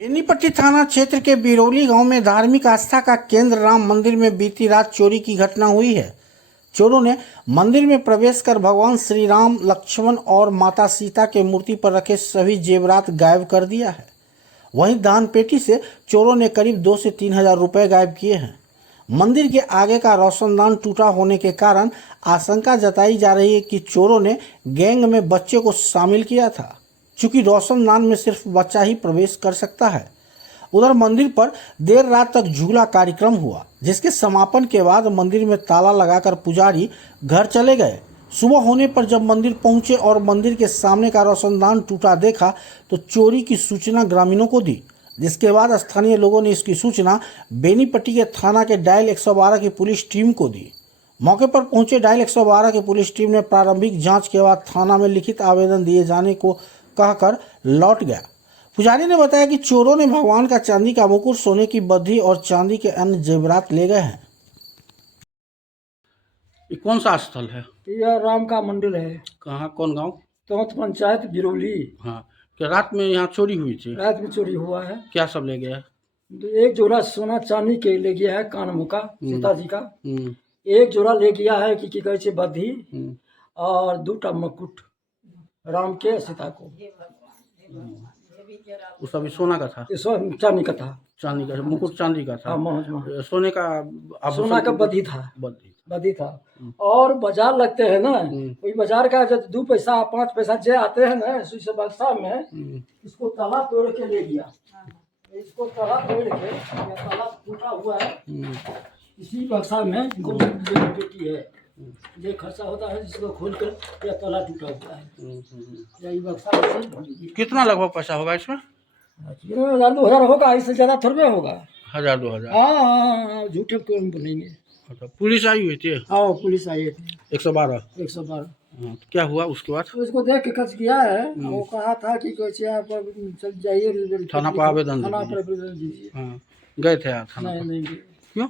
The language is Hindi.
बेनीपट्टी थाना क्षेत्र के बिरौली गांव में धार्मिक आस्था का केंद्र राम मंदिर में बीती रात चोरी की घटना हुई है। चोरों ने मंदिर में प्रवेश कर भगवान श्री राम, लक्ष्मण और माता सीता के मूर्ति पर रखे सभी जेवरात गायब कर दिया है। वहीं दान पेटी से चोरों ने करीब 2 से 3 हजार रुपए गायब किए हैं। मंदिर के आगे का रोशनदान टूटा होने के कारण आशंका जताई जा रही है कि चोरों ने गैंग में बच्चे को शामिल किया था, चूंकि रोशनदान में सिर्फ बच्चा ही प्रवेश कर सकता है। उधर मंदिर पर देर रात तक झूला कार्यक्रम हुआ, जिसके समापन के बाद मंदिर में ताला लगाकर पुजारी घर चले गए। सुबह होने पर जब मंदिर पहुंचे और मंदिर के सामने का रोशनदान टूटा देखा तो चोरी की सूचना ग्रामीणों को दी, जिसके बाद स्थानीय लोगों ने इसकी सूचना बेनीपट्टी के थाना के डायल 112 की पुलिस टीम को दी। मौके पर पहुंचे डायल 112 की पुलिस टीम ने प्रारंभिक जांच के बाद थाना में लिखित आवेदन दिए जाने को कहकर लौट गया। पुजारी ने बताया कि चोरों ने भगवान का चांदी का मुकुट, सोने की बद्धी और चांदी के अन्य जेवरात ले गए हैं। ये कौन सा स्थल है? यह राम का मंदिर है। कहाँ, कौन गांव? तोत पंचायत बिरौली। हाँ, क्या रात में यहाँ चोरी हुई थी? रात में चोरी हुआ है। क्या सब ले गया? एक जोड़ा सोना चांदी के ले गया है, कान मुका सीता जी का। हम्म, एक जोड़ा ले गया है कि कहे छे बद्धी और 2टा मुकुट राम के सीता को। वो सब सोना का था? ये सब चांदी का था। चांदी का मुकुट चांदी का था। हाँ, सोने का सोना का बद्धी था। बद्धी था। और बाजार लगते हैं ना, कोई बाजार का जब 2 पैसा 5 पैसा जे आते हैं ना, इस बक्सा में इसको ताला तोड़ के ले गया। इसको ताला तोड़ के, ये ताला टूटा हुआ है, इसी बक्सा में इनको पेटी है। ये खर्चा होता है, जिसको खोल कर यह ताला टूटा हुआ है। यही बक्सा है। कितना लगभग पैसा होगा इसमें? 1000-2000 होगा, इससे ज्यादा थोड़े होगा। 1000-2000? हाँ, झूठे क्यों बोलेंगे। अच्छा, पुलिस आई हुई थी? हाँ, पुलिस आई थी। 112? 112। हाँ, तो क्या हुआ उसके बाद? उसको देख के कच किया है। वो कहा था कि आप चल जाइए थाना पर आवेदन थाना पर आवेदन दीजिए। हाँ, गए थे आप थाना पर? नहीं क्यों?